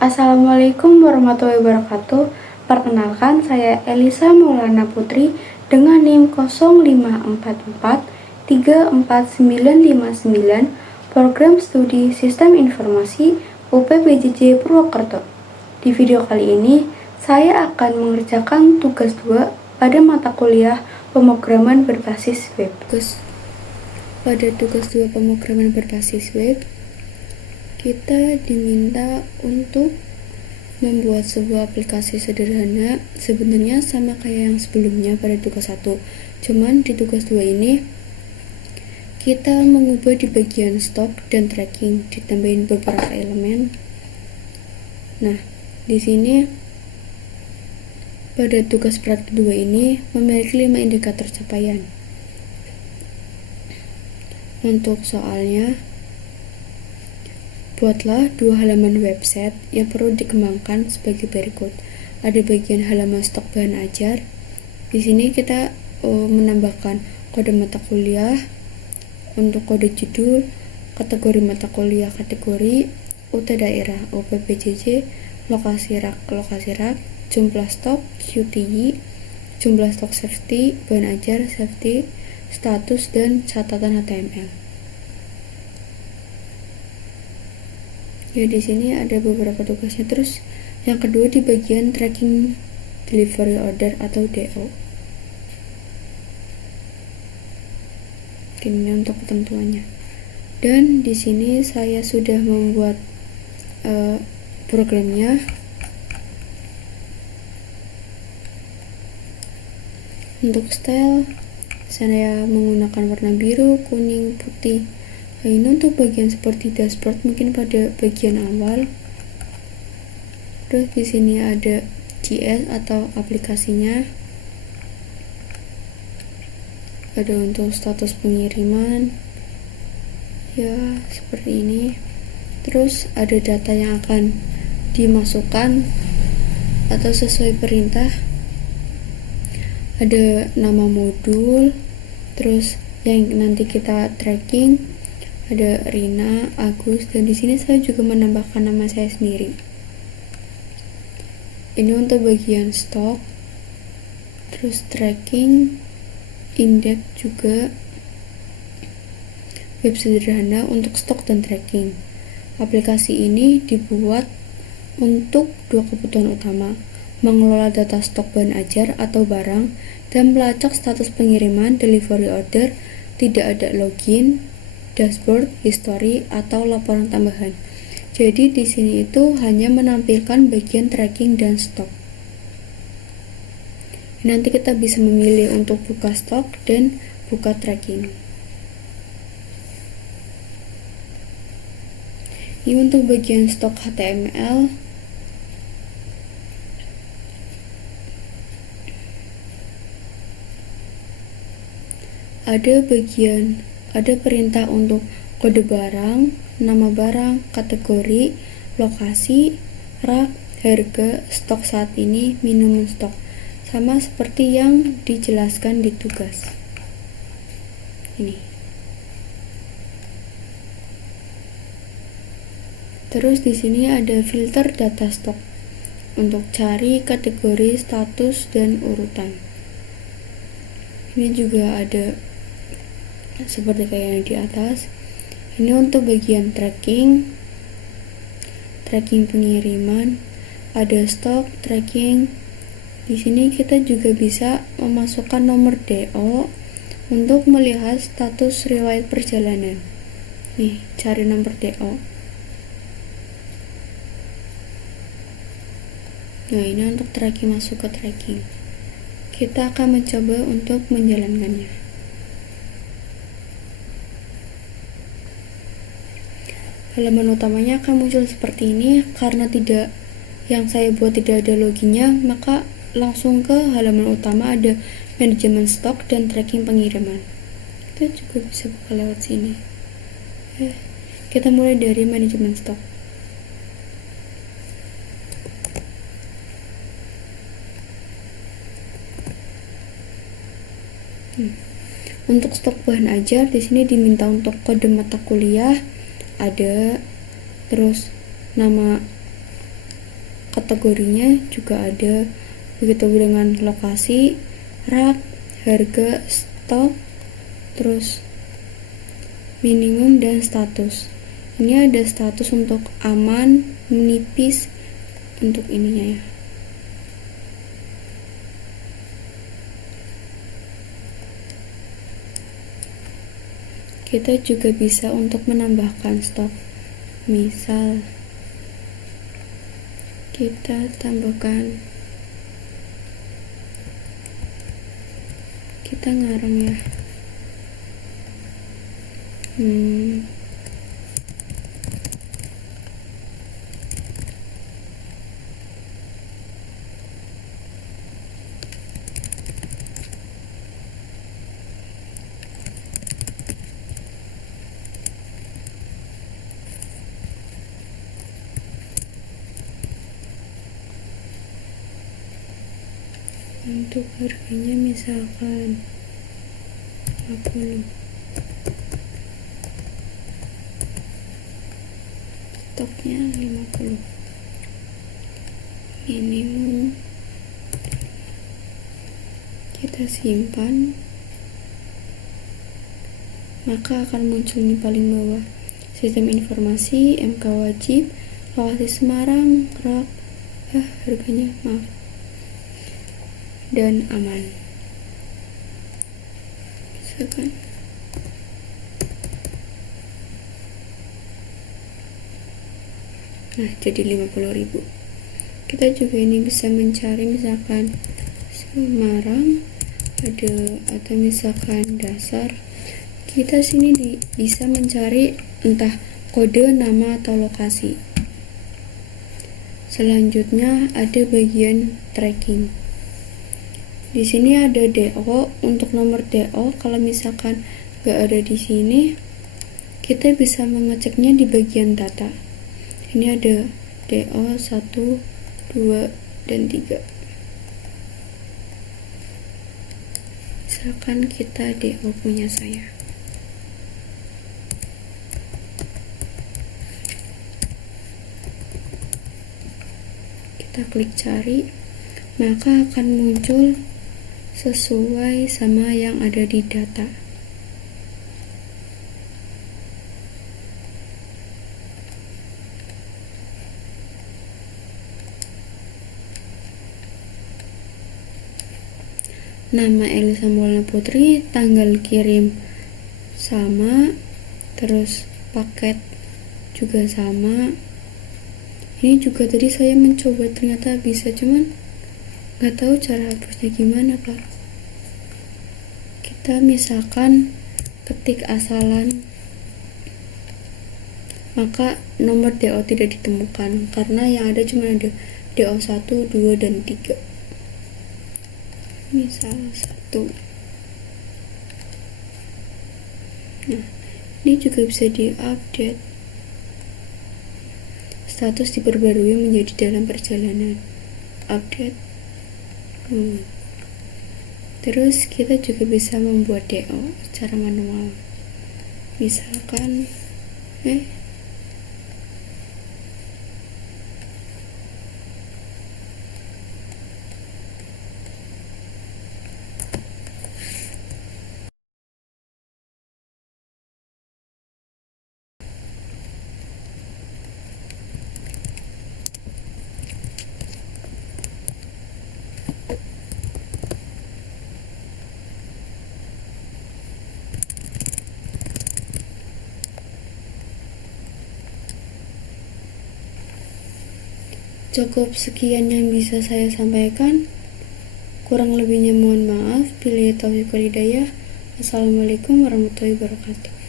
Assalamualaikum warahmatullahi wabarakatuh. Perkenalkan, saya Elisa Maulana Putri dengan NIM 0544349959, Program Studi Sistem Informasi UPPJJ Purwokerto. Di video kali ini, saya akan mengerjakan tugas 2 pada mata kuliah pemrograman berbasis web. Pada tugas 2 pemrograman berbasis web, kita diminta untuk membuat sebuah aplikasi sederhana. Sebenarnya sama kayak yang sebelumnya pada tugas 1, cuman di tugas 2 ini kita mengubah di bagian stok dan tracking, ditambahin beberapa elemen. Nah, di sini pada tugas praktik 2 ini memiliki 5 indikator capaian. Untuk soalnya, buatlah 2 halaman website yang perlu dikembangkan sebagai berikut. Ada bagian halaman stok bahan ajar. Di sini kita menambahkan kode mata kuliah, untuk kode judul, kategori mata kuliah, kategori UT daerah, UPPJJ, lokasi rak, jumlah stok, QTY, jumlah stok safety, bahan ajar, safety, status, dan catatan HTML. Ya, di sini ada beberapa tugasnya. Terus yang kedua di bagian tracking delivery order atau DO. Ini untuk ketentuannya. Dan di sini saya sudah membuat programnya. Untuk style, saya menggunakan warna biru, kuning, putih. Nah, ini untuk bagian seperti dashboard mungkin pada bagian awal. Terus di sini ada JS atau aplikasinya. Ada untuk status pengiriman. Ya, seperti ini. Terus ada data yang akan dimasukkan atau sesuai perintah. Ada nama modul, terus yang nanti kita tracking. Ada Rina, Agus, dan di sini saya juga menambahkan nama saya sendiri. Ini untuk bagian stok, terus tracking, indeks juga, web sederhana untuk stok dan tracking. Aplikasi ini dibuat untuk 2 kebutuhan utama: mengelola data stok bahan ajar atau barang, dan melacak status pengiriman delivery order. Tidak ada login, dashboard, history, atau laporan tambahan. Jadi di sini itu hanya menampilkan bagian tracking dan stok. Nanti kita bisa memilih untuk buka stok dan buka tracking. Ini untuk bagian stok HTML. Ada perintah untuk kode barang, nama barang, kategori, lokasi, rak, harga, stok saat ini, minimum stok. Sama seperti yang dijelaskan di tugas. Ini. Terus di sini ada filter data stok untuk cari kategori, status, dan urutan. Ini juga ada seperti kayak yang di atas. Ini untuk bagian tracking pengiriman, ada stok, tracking. Di sini kita juga bisa memasukkan nomor DO untuk melihat status riwayat perjalanan. Nih, cari nomor DO. Nah, ini untuk tracking, masuk ke tracking. Kita akan mencoba untuk menjalankannya. Halaman utamanya akan muncul seperti ini. Karena yang saya buat tidak ada loginnya, maka langsung ke halaman utama. Ada manajemen stok dan tracking pengiriman. Kita juga bisa buka lewat sini. Kita mulai dari manajemen stok. Untuk stok bahan ajar di sini diminta untuk kode mata kuliah ada, terus nama kategorinya juga ada, begitu dengan lokasi, rak, harga, stok, terus minimum dan status. Ini ada status untuk aman, menipis, untuk ininya ya. Kita juga bisa untuk menambahkan stok. Misal kita tambahkan, kita ngarang ya, untuk harganya misalkan 50, stoknya 50, minimum kita simpan, maka akan muncul di paling bawah sistem informasi, MK wajib, lokasi Semarang, rak, harganya maaf, dan aman. Misalkan jadi 50.000. Kita juga ini bisa mencari misalkan Semarang ada, atau misalkan dasar, kita sini bisa mencari entah kode, nama, atau lokasi. Selanjutnya ada bagian tracking. Di sini ada DO. Untuk nomor DO, kalau misalkan gak ada di sini, kita bisa mengeceknya di bagian data. Ini ada DO 1, 2, dan 3. Misalkan kita DO punya saya. Kita klik cari, maka akan muncul sesuai sama yang ada di data. Nama Elisa Maulana Putri, tanggal kirim sama, terus paket juga sama. Ini juga tadi saya mencoba, ternyata bisa, cuman nggak tahu cara hapusnya gimana Pak. Kita misalkan ketik asalan, maka nomor DO tidak ditemukan karena yang ada cuma ada DO 1, 2, dan 3. Misal 1. Nah, ini juga bisa diupdate. Status diperbarui menjadi dalam perjalanan. Update. Terus kita juga bisa membuat DO secara manual. Misalkan cukup sekian yang bisa saya sampaikan. Kurang lebihnya mohon maaf. Billahi taufiq wal hidayah. Assalamualaikum warahmatullahi wabarakatuh.